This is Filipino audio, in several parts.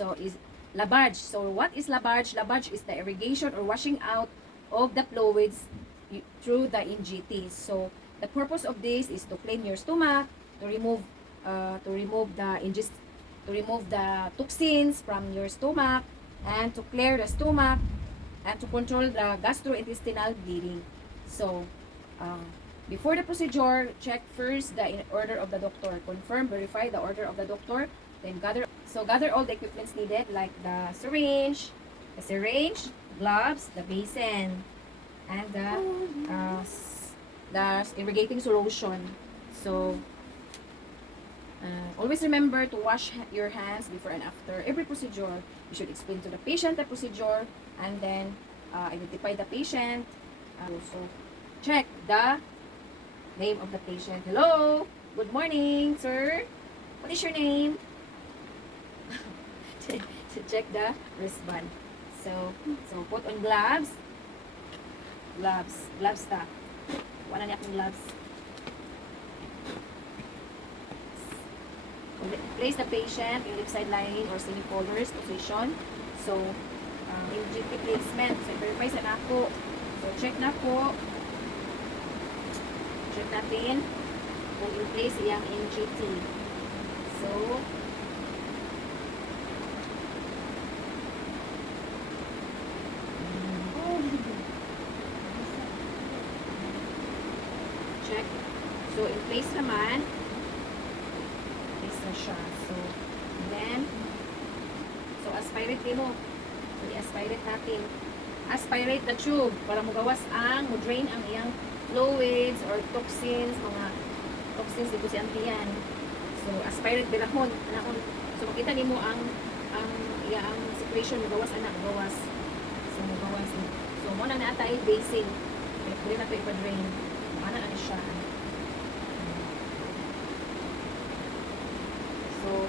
So, is lavage. So, what is lavage? Lavage is the irrigation or washing out of the fluids through the NGT. So, the purpose of this is to clean your stomach, to remove the toxins from your stomach, and to clear the stomach, and to control the gastrointestinal bleeding. So, before the procedure, check first the order of the doctor. Confirm, verify the order of the doctor. Then gather all the equipments needed, like the syringe, gloves, the basin, and the irrigating solution. So, always remember to wash your hands before and after every procedure. You should explain to the patient the procedure, and then identify the patient. So, check the name of the patient. Hello, good morning, sir. What is your name? To check the wristband. So put on gloves. Gloves ta. Wala niya akong gloves. Place the patient in left side lying or semi-colors position. So, NGT placement. So, verify sa nako. So, check na po. Check natin kung in place iyang NGT. So, check. So, in place naman. Place na siya. So, then, aspirate din mo. So, i-aspirate natin. Aspirate the tube para mo drain ang iyang fluids or toxins, mga toxins dito sa tiyan. So, aspirate bilahon. So, makita nimo ang iyang secretion, mugawas. So, mugawas. So, muna na tayo basin. Pwede na ito ipa-drain. Mana na siya. So,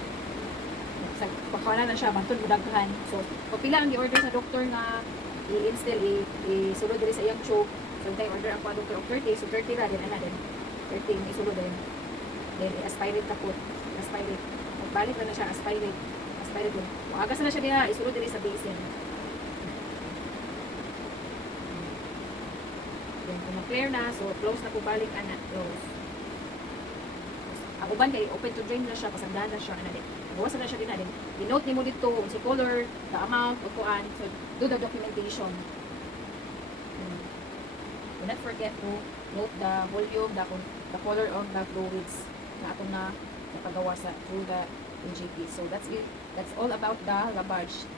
pagkawalan na siya, bantod mo daghan. So, pagpila ang i-order sa doktor na i-instill, isulod din sa iyang choke. So, tayo order ang doktor of 30. So, 30 na din, 30, isulod din. Then, i-aspirate na po. Aspirate. Magbalik na siya, aspirate. Aspirate din. Kung agas na siya din, isulod din sa basin. Then, kung ma-clear na, so, close na po balik, close. Ang uban kay open to drain na siya, pasagdan na siya, bawasan na siya din. I-note ni mo dito, si color, the amount, o kuan. So, do the documentation. Do not forget to note the volume, the color of the fluids na ato na napagawa through the NGT. So, that's it. That's all about the lavage.